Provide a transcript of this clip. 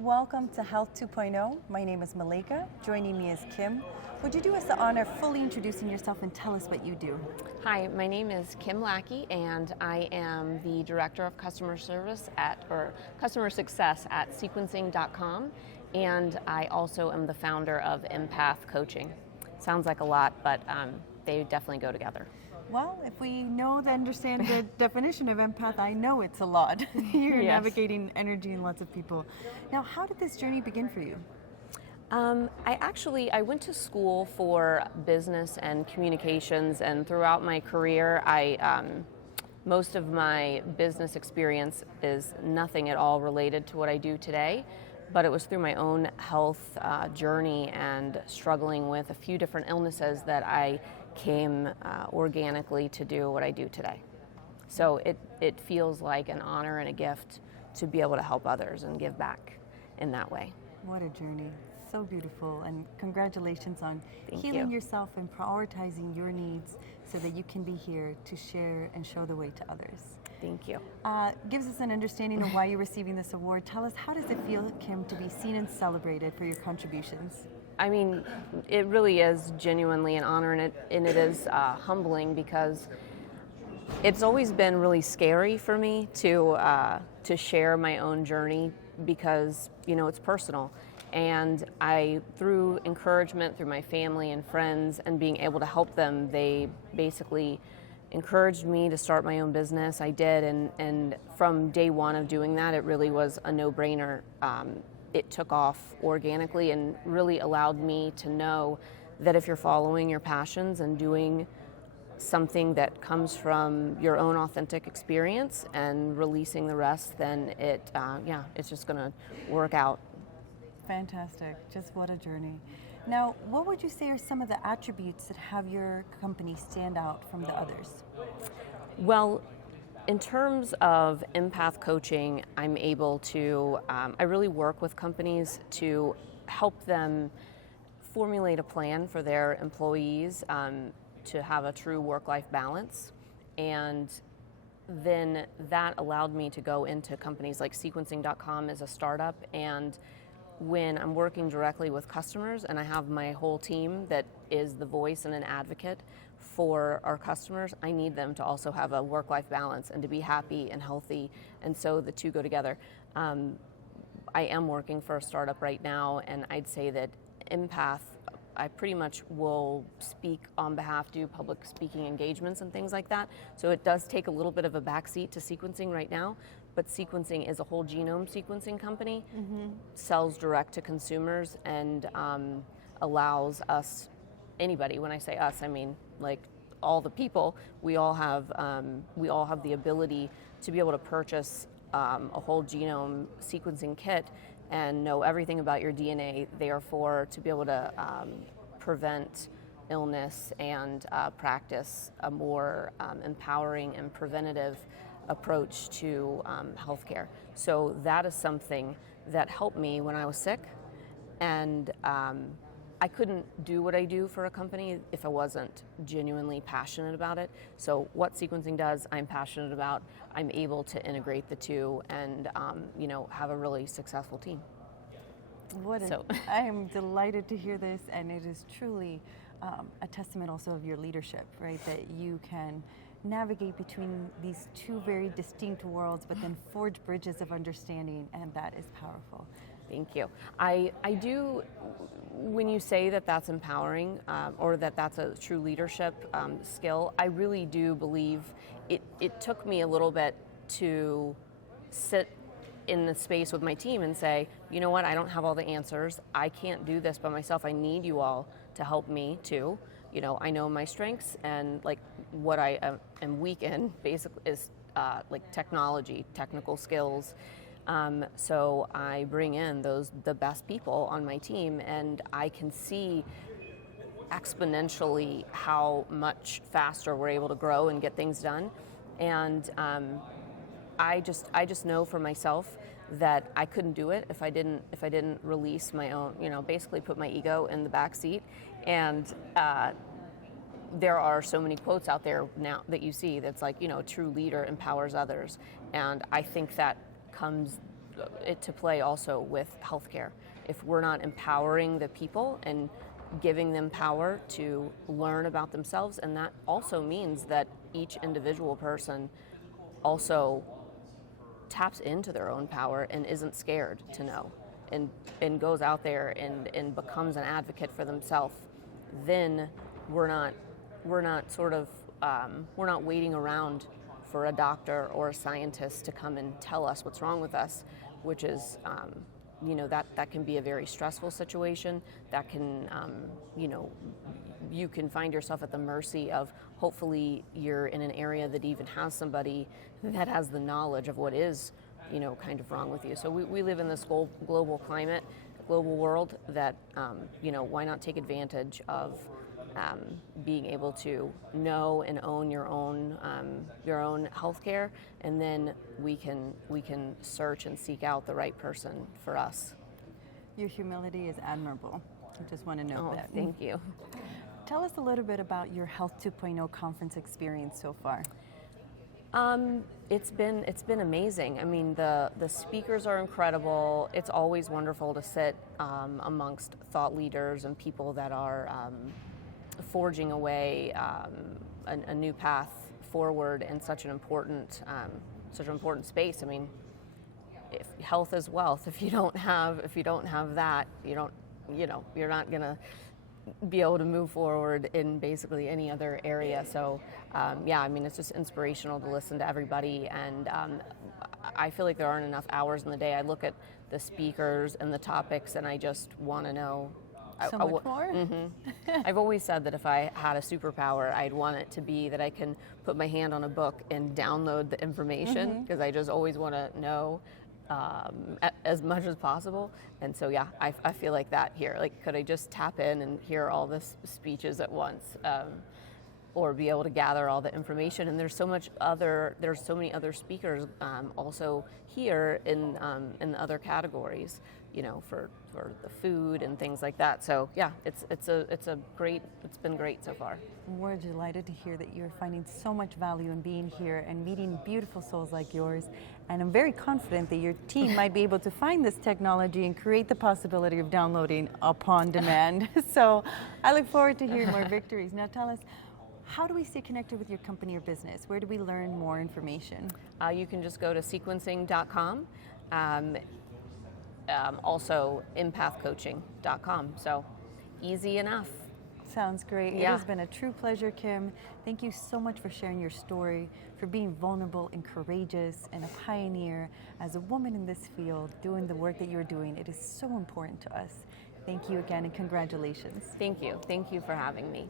Welcome to Health 2.0. My name is Malika. Joining me is Kim. Would you do us the honor of fully introducing yourself and tell us what you do? Hi, my name is Kim Lackey, and I am the Director of Customer Service or Customer Success at sequencing.com, and I also am the founder of Empath Coaching. Sounds like a lot, but they definitely go together. Well, if we understand the definition of empath, I know it's a lot. You're Yes. navigating energy in lots of people. Now, how did this journey begin for you? I went to school for business and communications, and throughout my career, most of my business experience is nothing at all related to what I do today, but it was through my own health journey and struggling with a few different illnesses that I came organically to do what I do today. So it feels like an honor and a gift to be able to help others and give back in that way. What a journey. So beautiful, and congratulations on Thank healing you. yourself and prioritizing your needs so that you can be here to share and show the way to others. Thank you. Gives us an understanding of why you're receiving this award. Tell us, how does it feel, Kim, to be seen and celebrated for your contributions? I mean, it really is genuinely an honor, and it is humbling, because it's always been really scary for me to share my own journey, because it's personal. And through encouragement through my family and friends and being able to help them, they basically encouraged me to start my own business. I did, and from day one of doing that, it really was a no-brainer. It took off organically and really allowed me to know that if you're following your passions and doing something that comes from your own authentic experience and releasing the rest, then it's just going to work out. Fantastic. Just what a journey. Now, what would you say are some of the attributes that have your company stand out from the others? Well, in terms of empath coaching, I'm able to, I really work with companies to help them formulate a plan for their employees to have a true work-life balance. And then that allowed me to go into companies like sequencing.com as a startup, and when I'm working directly with customers and I have my whole team that is the voice and an advocate for our customers, I need them to also have a work-life balance and to be happy and healthy, and so the two go together. I am working for a startup right now, and I'd say that Empath, I pretty much will speak on behalf, do public speaking engagements and things like that, so it does take a little bit of a backseat to sequencing right now. But sequencing is a whole genome sequencing company, sells direct to consumers, and allows us, anybody, when I say us, I mean like all the people, we all have the ability to be able to purchase a whole genome sequencing kit and know everything about your DNA, therefore to be able to prevent illness and practice a more empowering and preventative approach to healthcare. So that is something that helped me when I was sick, and I couldn't do what I do for a company if I wasn't genuinely passionate about it. So what sequencing does, I'm passionate about. I'm able to integrate the two and have a really successful team. I am delighted to hear this, and it is truly a testament also of your leadership, right? That you can navigate between these two very distinct worlds, but then forge bridges of understanding, and that is powerful. Thank you. I do, when you say that that's empowering or that that's a true leadership skill, I really do believe it took me a little bit to sit in the space with my team and say, you know what, I don't have all the answers. I can't do this by myself. I need you all to help me too. I know my strengths, and like what I am weak in basically is like technology, technical skills. So I bring in the best people on my team, and I can see exponentially how much faster we're able to grow and get things done. And I just know for myself that I couldn't do it if I didn't release my own, basically put my ego in the back seat. And there are so many quotes out there now that you see that's like, a true leader empowers others. And I think that comes it to play also with healthcare. If we're not empowering the people and giving them power to learn about themselves, and that also means that each individual person also taps into their own power and isn't scared to know, and goes out there and becomes an advocate for themselves, then we're not waiting around for a doctor or a scientist to come and tell us what's wrong with us, which is that can be a very stressful situation. That can you can find yourself at the mercy of, hopefully you're in an area that even has somebody that has the knowledge of what is kind of wrong with you. So we live in this global climate, global world that why not take advantage of being able to know and own your own healthcare, and then we can search and seek out the right person for us. Your humility is admirable. I just want to note that. Thank you. Tell us a little bit about your Health 2.0 conference experience so far. It's been amazing. I mean, the speakers are incredible. It's always wonderful to sit amongst thought leaders and people that are forging away a new path forward in such an important space. I mean, if health is wealth. If you don't have that, you're not gonna be able to move forward in basically any other area. So I mean, it's just inspirational to listen to everybody, and I feel like there aren't enough hours in the day. I look at the speakers and the topics, and I just want to know so much more. Mm-hmm. I've always said that if I had a superpower, I'd want it to be that I can put my hand on a book and download the information, because I just always want to know as much as possible. And so I feel like that here. Like, could I just tap in and hear all the speeches at once, or be able to gather all the information? And there's so many other speakers also here in the other categories, for the food and things like that. So it's been great so far. We're delighted to hear that you're finding so much value in being here and meeting beautiful souls like yours. And I'm very confident that your team might be able to find this technology and create the possibility of downloading upon demand. So I look forward to hearing more victories. Now tell us, how do we stay connected with your company or business? Where do we learn more information? You can just go to sequencing.com. Also empathcoaching.com. So easy enough. Sounds great. It has been a true pleasure, Kim. Thank you so much for sharing your story, for being vulnerable and courageous and a pioneer as a woman in this field, doing the work that you're doing. It is so important to us. Thank you again, and congratulations. Thank you. Thank you for having me.